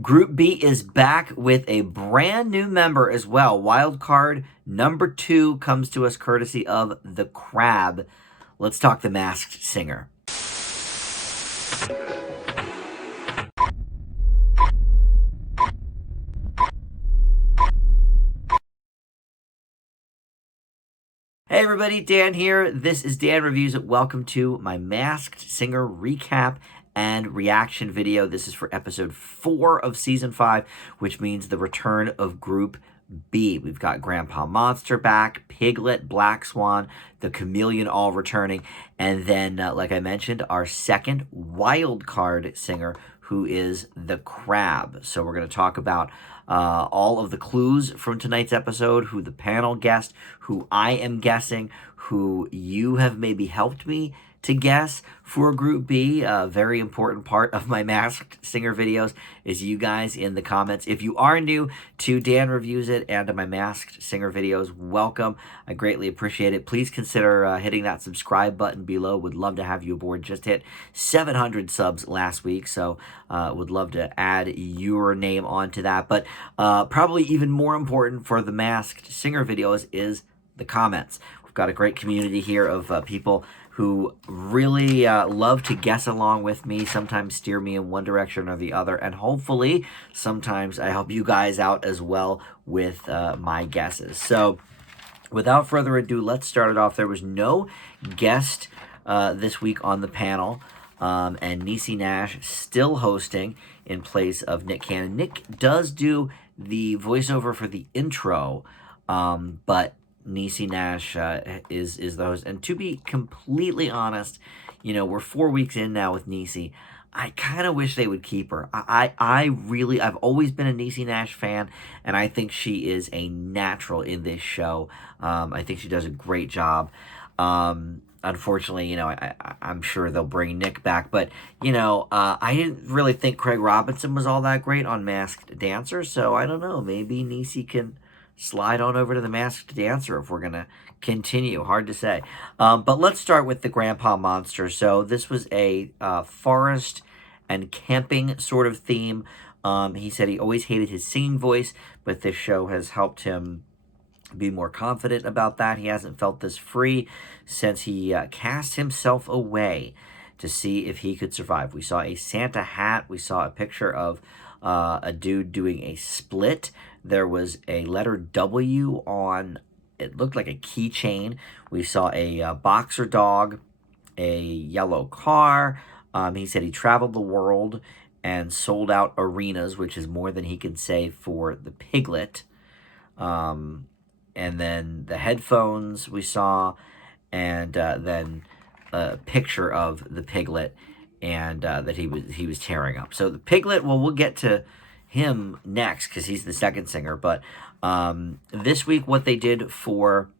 Group B is back with a brand new member as well. Wildcard number 2 comes to us courtesy of the Crab. Let's talk the Masked Singer. Hey everybody, Dan here. This is Dan Reviews It. Welcome to my Masked Singer recap and reaction video. This is for episode 4 of season 5, which means the return of Group B. We've got Grandpa Monster back, Piglet, Black Swan, the Chameleon all returning, and then, like I mentioned, our second wild card singer, who is the Crab. So we're going to talk about all of the clues from tonight's episode, who the panel guessed, who I am guessing, who you have maybe helped me to guess for Group B. A very important part of my Masked Singer videos is you guys in the comments. If you are new to Dan Reviews It and to my Masked Singer videos, welcome. I greatly appreciate it. Please consider hitting that subscribe button below. Would love to have you aboard. Just hit 700 subs last week, so would love to add your name onto that. But probably even more important for the Masked Singer videos is the comments. We've got a great community here of people who really love to guess along with me, sometimes steer me in one direction or the other, and hopefully sometimes I help you guys out as well with my guesses. So without further ado, let's start it off. There was no guest this week on the panel, and Niecy Nash still hosting in place of Nick Cannon. Nick does do the voiceover for the intro, but Niecy Nash is the host. And to be completely honest, you know, we're 4 weeks in now with Niecy. I kind of wish they would keep her. I've always been a Niecy Nash fan, and I think she is a natural in this show. I think she does a great job. Unfortunately, you know, I'm sure they'll bring Nick back, but, you know, I didn't really think Craig Robinson was all that great on Masked Dancer, so I don't know, maybe Niecy can slide on over to the Masked Dancer if we're going to continue. Hard to say. But let's start with the Grandpa Monster. So this was a forest and camping sort of theme. He said he always hated his singing voice, but this show has helped him be more confident about that. He hasn't felt this free since he cast himself away to see if he could survive. We saw a Santa hat. We saw a picture of a dude doing a split. There was a letter W on, it looked like a keychain. We saw a boxer dog, a yellow car. He said he traveled the world and sold out arenas, which is more than he could say for the Piglet. And then the headphones we saw, and then a picture of the Piglet, and that he was tearing up. So the Piglet, well, we'll get to him next because he's the second singer. But this week, what they did for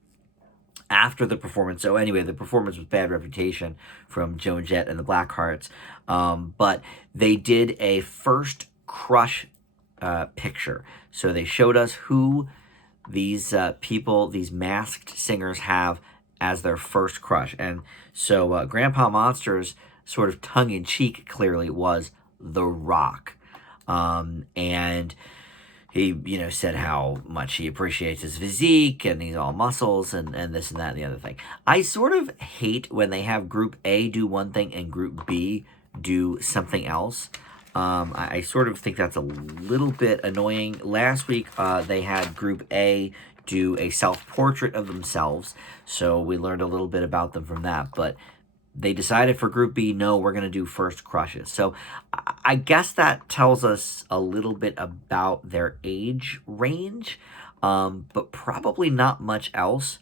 after the performance. So anyway, the performance was Bad Reputation from Joan Jett and the Blackhearts. But they did a first crush picture. So they showed us who these people, these masked singers have as their first crush. And so Grandpa Monster's sort of tongue-in-cheek clearly was The Rock. And he, you know, said how much he appreciates his physique and he's all muscles and this and that and the other thing. I sort of hate when they have Group A do one thing and Group B do something else. I sort of think that's a little bit annoying. Last week, they had Group A do a self-portrait of themselves, so we learned a little bit about them from that, but they decided for Group B, no, we're going to do first crushes. So I guess that tells us a little bit about their age range, but probably not much else,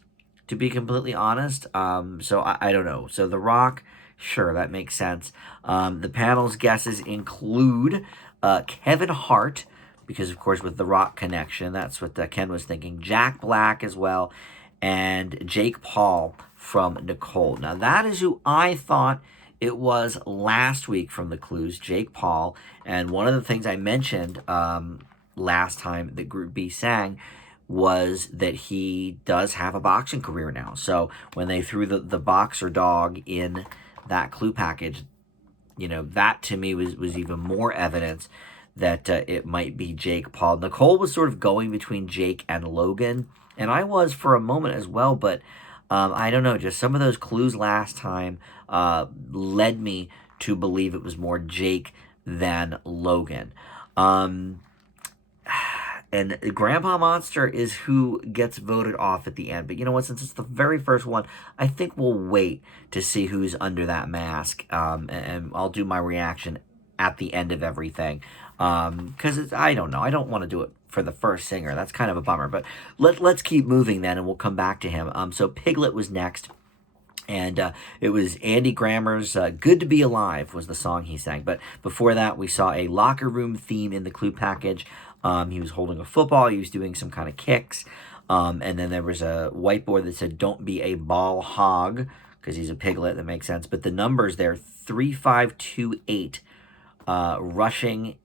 to be completely honest. So I don't know. So The Rock, sure, that makes sense. The panel's guesses include Kevin Hart, because, of course, with the Rock connection, that's what Ken was thinking. Jack Black as well, and Jake Paul from Nicole. Now, that is who I thought it was last week from the clues, Jake Paul. And one of the things I mentioned last time that Group B sang was that he does have a boxing career now. So when they threw the boxer dog in that clue package, you know, that to me was even more evidence that it might be Jake Paul. Nicole was sort of going between Jake and Logan, and I was for a moment as well, but I don't know, just some of those clues last time led me to believe it was more Jake than Logan. And Grandpa Monster is who gets voted off at the end. But you know what? Since it's the very first one, I think we'll wait to see who's under that mask. And I'll do my reaction at the end of everything. Because I don't know. I don't want to do it for the first singer. That's kind of a bummer. But let's keep moving then, and we'll come back to him. So Piglet was next. And it was Andy Grammer's Good to Be Alive was the song he sang. But before that, we saw a locker room theme in the clue package. He was holding a football. He was doing some kind of kicks. And then there was a whiteboard that said, don't be a ball hog, because he's a piglet. That makes sense. But the numbers there, 3528, rushing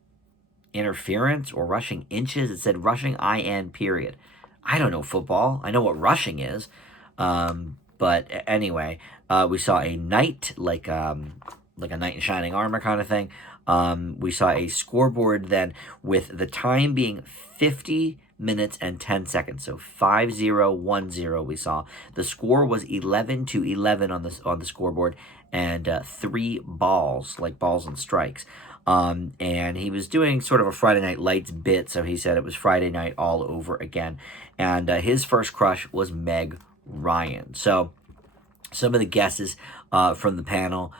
interference or rushing inches. It said rushing IN period. I don't know football. I know what rushing is. But anyway, we saw a knight, like a knight in shining armor kind of thing. We saw a scoreboard then with the time being 50 minutes and 10 seconds. So 5010 we saw. The score was 11-11 on the scoreboard, and 3 balls, like balls and strikes. And he was doing sort of a Friday Night Lights bit, so he said it was Friday night all over again. And his first crush was Meg Ryan. So some of the guesses from the panel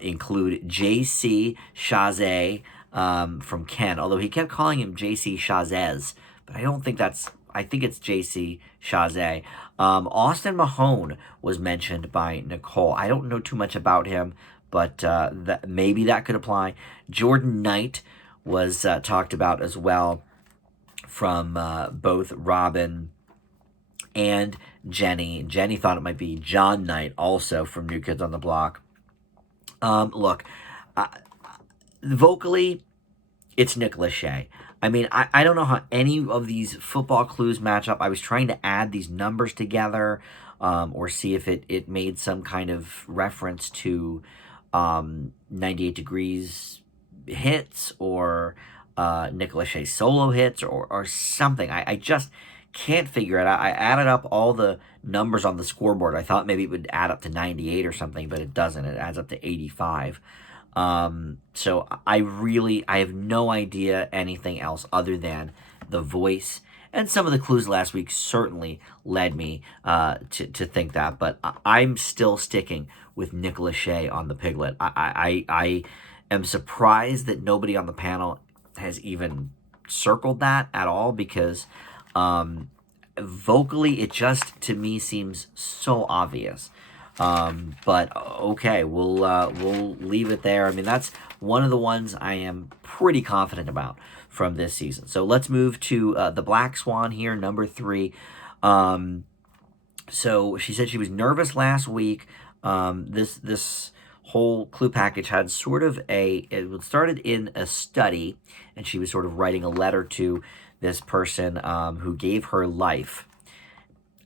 include J.C. Chazé from Ken, although he kept calling him J.C. Chazez, but I don't think that's, I think it's J.C. Chazé. Austin Mahone was mentioned by Nicole. I don't know too much about him, but maybe that could apply. Jordan Knight was talked about as well from both Robin and Jenny. Jenny thought it might be John Knight, also from New Kids on the Block. Look, vocally, it's Nick Lachey. I mean, I don't know how any of these football clues match up. I was trying to add these numbers together, or see if it made some kind of reference to 98 Degrees hits, or Nick Lachey solo hits, or something. I just can't figure it out. I added up all the numbers on the scoreboard. I thought maybe it would add up to 98 or something, but it doesn't. It adds up to 85. So I have no idea anything else other than the voice. And some of the clues last week certainly led me to think that. But I'm still sticking with Nick Lachey on the Piglet. I am surprised that nobody on the panel has even circled that at all, because vocally it just to me seems so obvious. But okay, we'll leave it there. I mean, that's one of the ones I am pretty confident about from this season. So let's move to the Black Swan here, number 3. So she said she was nervous last week. This whole clue package had sort of it started in a study, and she was sort of writing a letter to this person who gave her life.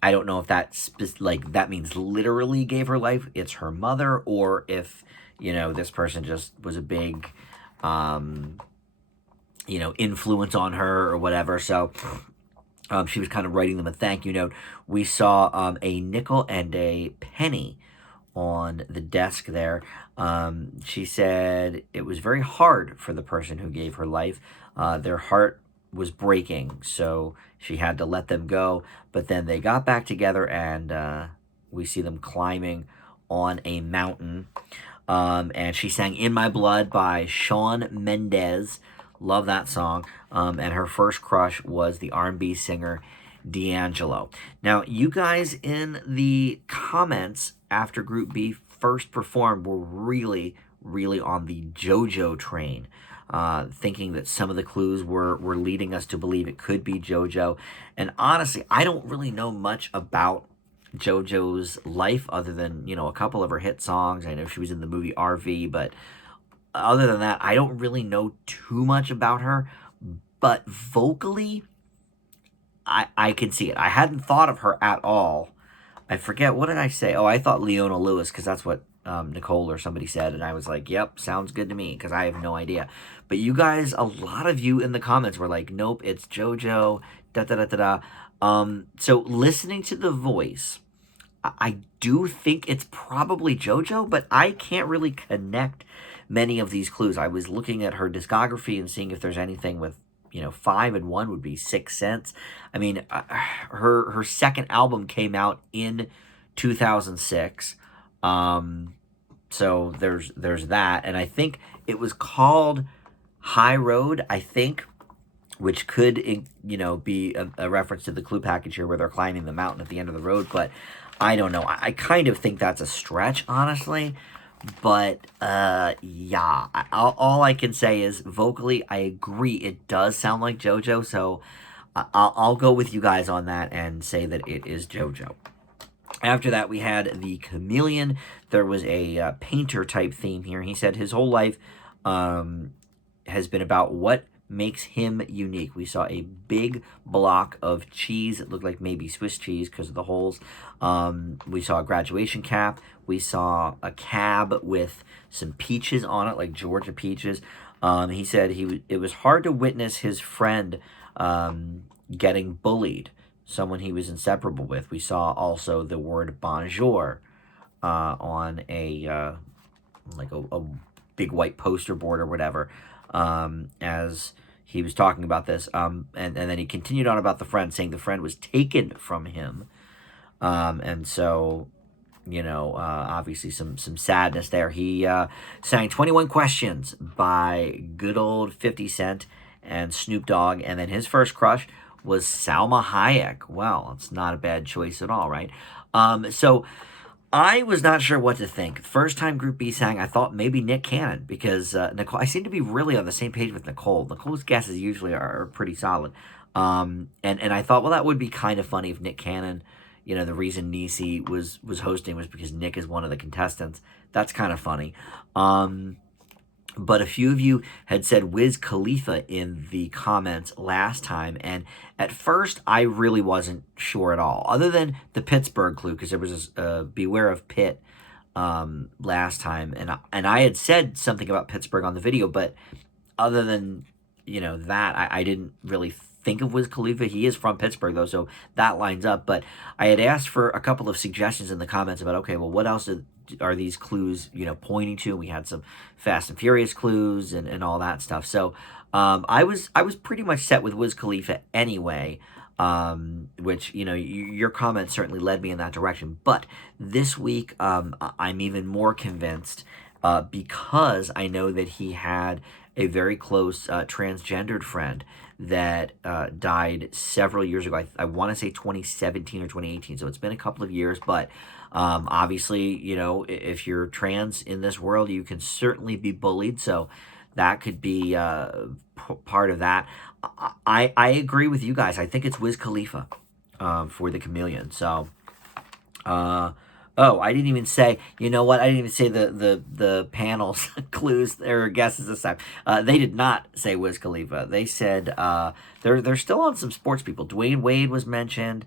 I don't know if that means literally gave her life. It's her mother, or if, this person just was a big, influence on her or whatever. So she was kind of writing them a thank you note. We saw a nickel and a penny on the desk there. She said it was very hard for the person who gave her life. Their heart was breaking, so she had to let them go. But then they got back together, and we see them climbing on a mountain. And she sang In My Blood by Shawn Mendes. Love that song. And her first crush was the R&B singer D'Angelo. Now, you guys in the comments after Group B first performed were really, really on the Jojo train, thinking that some of the clues were leading us to believe it could be Jojo. And honestly, I don't really know much about Jojo's life other than, a couple of her hit songs. I know she was in the movie RV, but other than that, I don't really know too much about her. But vocally, I can see it. I hadn't thought of her at all. I forget, what did I say? Oh, I thought Leona Lewis, because that's what Nicole or somebody said, and I was like, yep, sounds good to me, because I have no idea. But you guys, a lot of you in the comments were like, nope, it's Jojo, da-da-da-da-da. So listening to the voice, I do think it's probably Jojo, but I can't really connect many of these clues. I was looking at her discography and seeing if there's anything with, 5 and 1 would be 6 cents. I mean, her second album came out in 2006. So there's that, and I think it was called High Road, I think, which could, be a reference to the clue package here where they're climbing the mountain at the end of the road. But I don't know. I kind of think that's a stretch, honestly. But, yeah, all I can say is vocally, I agree. It does sound like JoJo, so I'll go with you guys on that and say that it is JoJo. After that, we had the Chameleon. There was a painter-type theme here. He said his whole life has been about what makes him unique. We saw a big block of cheese. It looked like maybe Swiss cheese because of the holes. We saw a graduation cap. We saw a cab with some peaches on it, like Georgia peaches. He said it was hard to witness his friend getting bullied, someone he was inseparable with. We saw also the word bonjour on a big white poster board or whatever, as he was talking about this. And then he continued on about the friend, saying the friend was taken from him. And so, obviously some sadness there. He sang 21 Questions by good old 50 Cent and Snoop Dogg. And then his first crush was Salma Hayek. Well, it's not a bad choice at all, right? So I was not sure what to think. First time Group B sang, I thought maybe Nick Cannon, because Nicole, I seem to be really on the same page with Nicole. Nicole's guesses usually are pretty solid. And I thought, well, that would be kind of funny if Nick Cannon, the reason Niecy was hosting was because Nick is one of the contestants. That's kind of funny. But a few of you had said Wiz Khalifa in the comments last time, and at first I really wasn't sure at all, other than the Pittsburgh clue, because there was a Beware of Pitt last time, and I had said something about Pittsburgh on the video, but other than that, I didn't really think of Wiz Khalifa. He is from Pittsburgh though, so that lines up. But I had asked for a couple of suggestions in the comments about, okay, well, what else are these clues pointing to? We had some Fast and Furious clues and all that stuff. So I was pretty much set with Wiz Khalifa anyway, which your comments certainly led me in that direction. But this week I'm even more convinced because I know that he had a very close transgendered friend that died several years ago. I want to say 2017 or 2018, so it's been a couple of years. But obviously, if you're trans in this world, you can certainly be bullied, so that could be part of that. I agree with you guys. I think it's Wiz Khalifa for the Chameleon. So oh, I didn't even say, you know what? I didn't even say the panel's clues or guesses this time. They did not say Wiz Khalifa. They said they're still on some sports people. Dwayne Wade was mentioned.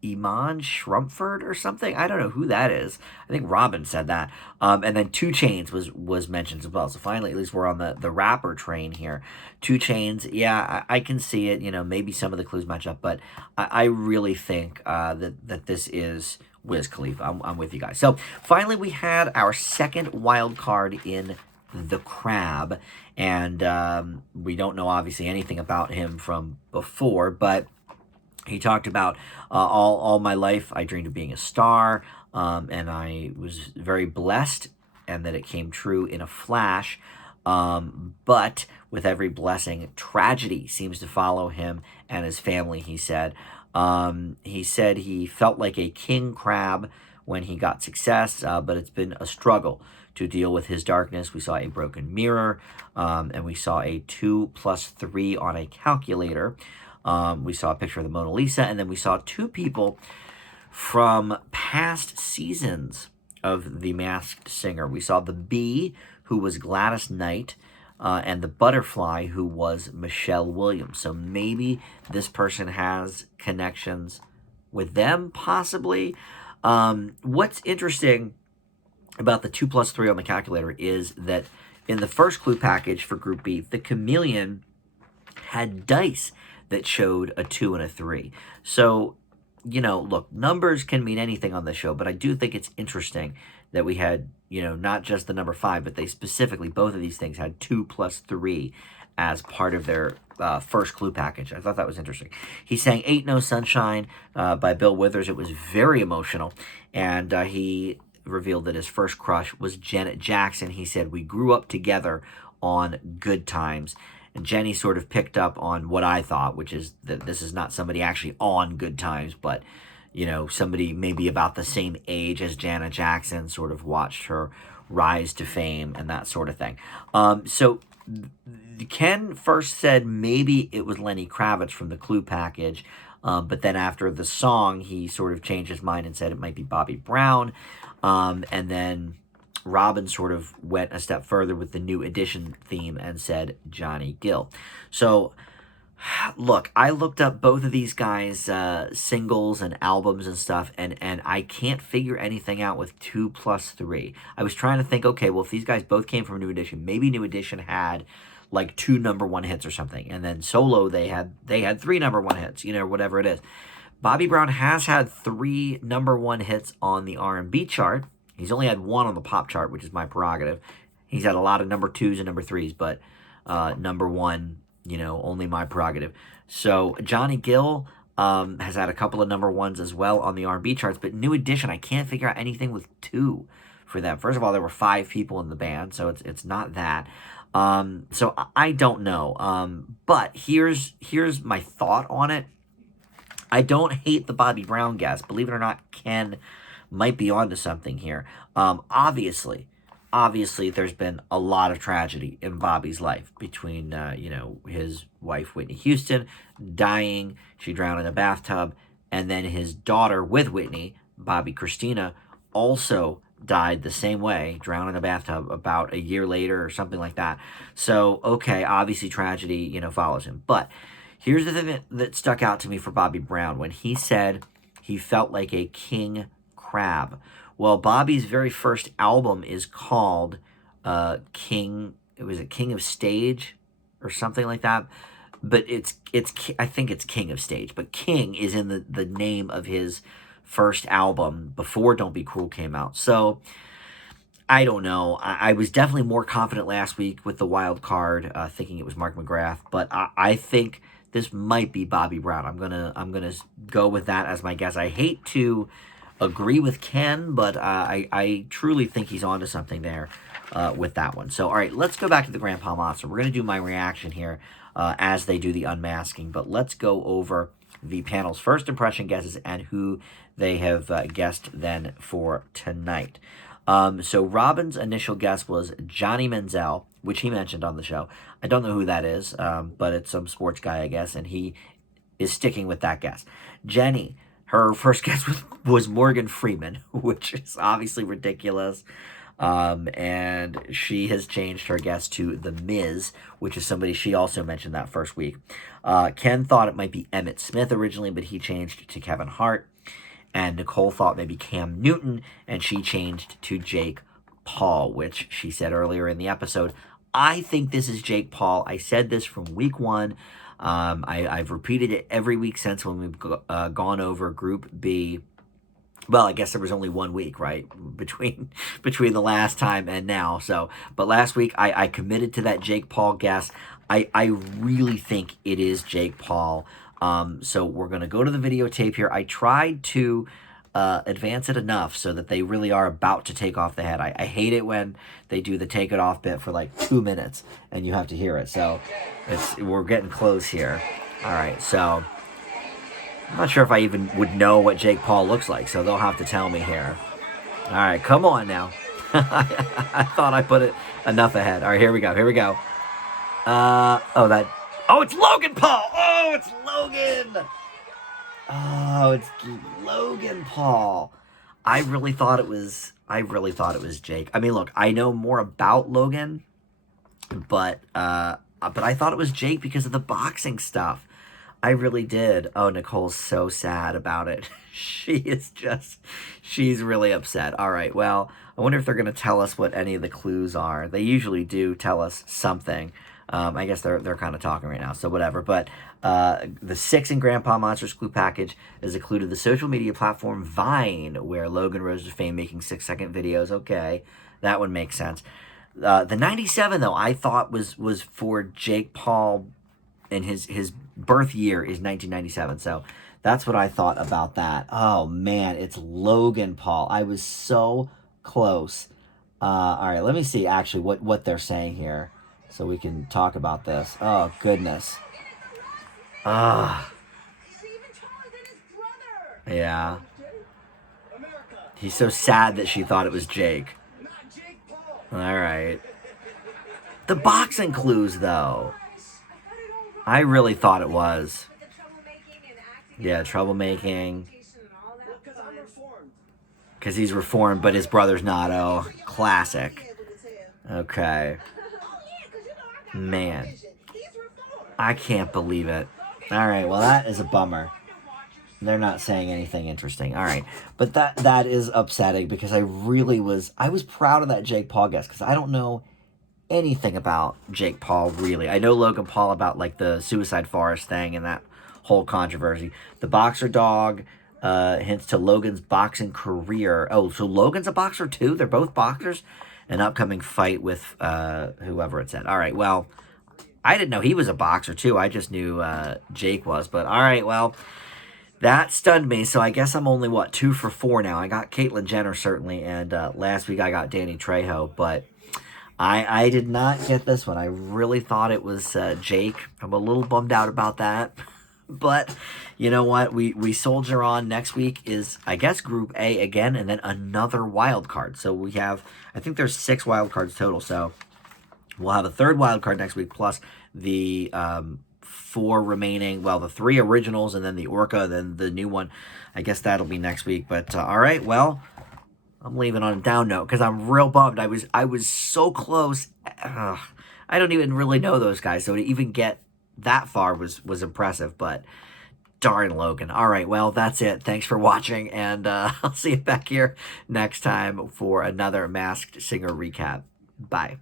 Iman Shumpert or something. I don't know who that is. I think Robin said that. And then 2 Chainz was mentioned as well. So finally, at least we're on the rapper train here. 2 Chainz, yeah, I can see it. Maybe some of the clues match up, but I really think that this is Wiz Khalifa. I'm with you guys. So finally, we had our second wild card in the Crab, and we don't know obviously anything about him from before, but he talked about all my life I dreamed of being a star, and I was very blessed, and that it came true in a flash. But with every blessing, tragedy seems to follow him and his family, he said. He said he felt like a king crab when he got success, but it's been a struggle to deal with his darkness. We saw a broken mirror, and we saw a 2 + 3 on a calculator. We saw a picture of the Mona Lisa, and then we saw 2 people from past seasons of The Masked Singer. We saw the bee, who was Gladys Knight, and the butterfly, who was Michelle Williams. So maybe this person has connections with them, possibly. What's interesting about the 2+3 on the calculator is that in the first clue package for Group B, the chameleon had dice that showed a 2 and a 3. So, you know, look, numbers can mean anything on the show, but I do think it's interesting that we had, you know, not just the number 5, but they specifically, both of these things had 2+3 as part of their first clue package. I thought that was interesting. He sang Ain't No Sunshine by Bill Withers. It was very emotional, and he revealed that his first crush was Janet Jackson. He said, we grew up together on Good Times. And Jenny sort of picked up on what I thought, which is that this is not somebody actually on Good Times, but, you know, somebody maybe about the same age as Janet Jackson, sort of watched her rise to fame and that sort of thing. So Ken first said maybe it was Lenny Kravitz from the clue package, but then after the song, he sort of changed his mind and said it might be Bobby Brown. And then Robin sort of went a step further with the New Edition theme and said Johnny Gill. So, look, I looked up both of these guys' singles and albums and stuff, and I can't figure anything out with 2+3. I was trying to think, okay, well, if these guys both came from New Edition, maybe New Edition had like 2 #1 hits or something, and then solo they had 3 #1 hits, you know, whatever it is. Bobby Brown has had 3 #1 hits on the R&B chart. He's only had 1 on the pop chart, which is my prerogative. He's had a lot of number 2s and number 3s, but #1, you know, only my prerogative. So Johnny Gill has had a couple of #1s as well on the R&B charts, but New Edition, I can't figure out anything with 2 for them. First of all, there were 5 people in the band, so it's not that. So I don't know. But here's my thought on it. I don't hate the Bobby Brown guess. Believe it or not, Ken might be onto something here. Obviously, there's been a lot of tragedy in Bobby's life between, you know, his wife, Whitney Houston, dying. She drowned in a bathtub. And then his daughter with Whitney, Bobby Christina, also died the same way, drowned in a bathtub about a year later or something like that. So, okay, obviously tragedy, you know, follows him. But here's the thing that stuck out to me for Bobby Brown when he said he felt like a king crab. Well, Bobby's very first album is called King. It was a King of Stage or something like that. But I think it's King of Stage. But King is in the name of his first album before Don't Be Cruel came out. So I don't know. I was definitely more confident last week with the wild card, thinking it was Mark McGrath. But I think this might be Bobby Brown. I'm gonna go with that as my guess. I hate to agree with Ken, but I truly think he's onto something there with that one. So, all right, let's go back to the Grandpa Monster. We're going to do my reaction here as they do the unmasking, but let's go over the panel's first impression guesses and who they have guessed then for tonight. So Robin's initial guess was Johnny Manziel, which he mentioned on the show. I don't know who that is, but it's some sports guy, I guess, and he is sticking with that guess. Jenny, her first guess was Morgan Freeman, which is obviously ridiculous. And she has changed her guess to The Miz, which is somebody she also mentioned that first week. Ken thought it might be Emmett Smith originally, but he changed to Kevin Hart. And Nicole thought maybe Cam Newton, and she changed to Jake Paul, which she said earlier in the episode. I think this is Jake Paul. I said this from week 1. I've repeated it every week since when we've gone over Group B. Well, I guess there was only 1 week, right, between the last time and now. So, but last week I committed to that Jake Paul guess. I really think it is Jake Paul. So we're going to go to the videotape here. I tried to advance it enough so that they really are about to take off the head. I hate it when they do the take it off bit for like 2 minutes and you have to hear it. So we're getting close here. All right, so I'm not sure if I even would know what Jake Paul looks like, so they'll have to tell me here. All right, come on now. I thought I put it enough ahead. All right, here we go. Oh, it's Logan Paul. Oh, it's Logan. Oh, it's Logan Paul. I really thought it was Jake. I mean, look, I know more about Logan, but I thought it was Jake because of the boxing stuff. I really did. Oh, Nicole's so sad about it. She's really upset. All right, well, I wonder if they're going to tell us what any of the clues are. They usually do tell us something. I guess they're kind of talking right now, so whatever. But the 6 in Grandpa Monsters clue package is a clue to the social media platform Vine, where Logan rose to fame making 6-second videos. Okay, that would make sense. The 97, though, I thought was for Jake Paul, and his birth year is 1997. So that's what I thought about that. Oh, man, it's Logan Paul. I was so close. All right, let me see actually what they're saying here so we can talk about this. Oh, goodness. Ah. Yeah. He's so sad that she thought it was Jake. All right. The boxing clues, though. I really thought it was. Yeah, troublemaking. Because he's reformed, but his brother's not. Oh, classic. Okay. Man. I can't believe it. All right, well, that is a bummer. They're not saying anything interesting. All right. But that is upsetting because I was proud of that Jake Paul guess because I don't know anything about Jake Paul, really. I know Logan Paul about, like, the Suicide Forest thing and that whole controversy. The boxer dog hints to Logan's boxing career. Oh, so Logan's a boxer, too? They're both boxers? An upcoming fight with whoever it said. All right, well, I didn't know he was a boxer, too. I just knew Jake was. But, all right, well, that stunned me. So I guess I'm only, 2 for 4 now. I got Caitlyn Jenner, certainly, and last week I got Danny Trejo, but I did not get this one. I really thought it was Jake. I'm a little bummed out about that. But you know what? We soldier on. Next week is, I guess, Group A again, and then another wild card. So we have, I think there's 6 wild cards total. So we'll have a 3rd wild card next week, plus the 4 remaining, well, the 3 originals, and then the Orca, then the new one. I guess that'll be next week. But all right, well, I'm leaving on a down note because I'm real bummed. I was so close. Ugh, I don't even really know those guys, so to even get that far was impressive. But darn, Logan. All right, well, that's it. Thanks for watching, and I'll see you back here next time for another Masked Singer recap. Bye.